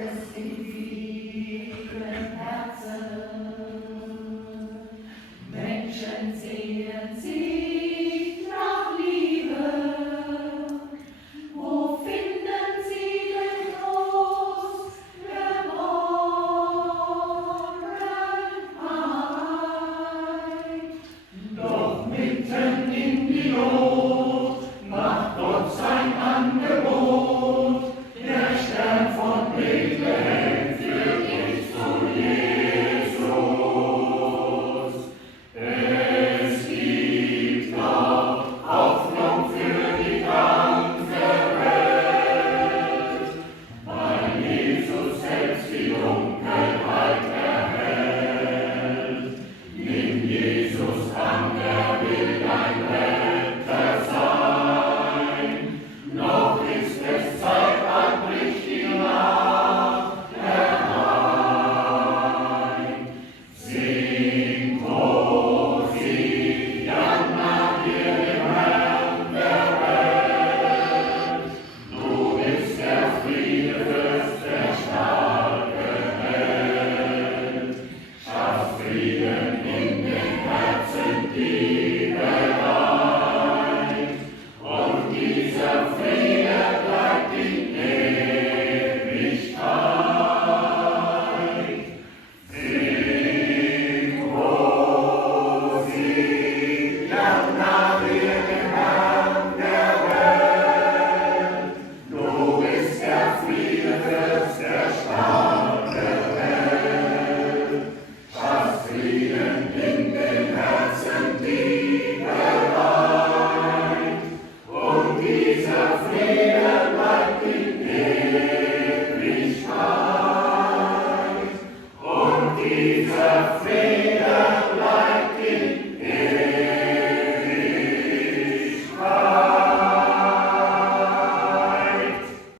es in vielen Herzen. Menschen sehnen sich nach Liebe. Wo finden sie den Trost der Morgenheit? Doch mitten in die Not macht Gott sein Angebot. Der Stern von Bethlehem führt dich zu Jesus. Es gibt noch Hoffnung für die ganze Welt, weil Jesus selbst die Dunkelheit erhält. Nimm Jesus an, er will dein Retter sein. Noch ist es Zeit, bald bricht die Nacht herein. Sing Hosianna, dir dem Herrn der Welt. Du bist der Friedefürst, der starke Held. Schaff Frieden in den Herzen, die bereit. Und dieser Friede bleibt in Ewigkeit. Sing Hosianna, wir dem Herrn der Welt. Du bist der Friedefürst, der starke Held. Schaff Frieden in den Herzen, die bereit. Und dieser Friede bleibt in Ewigkeit. Und dieser Friede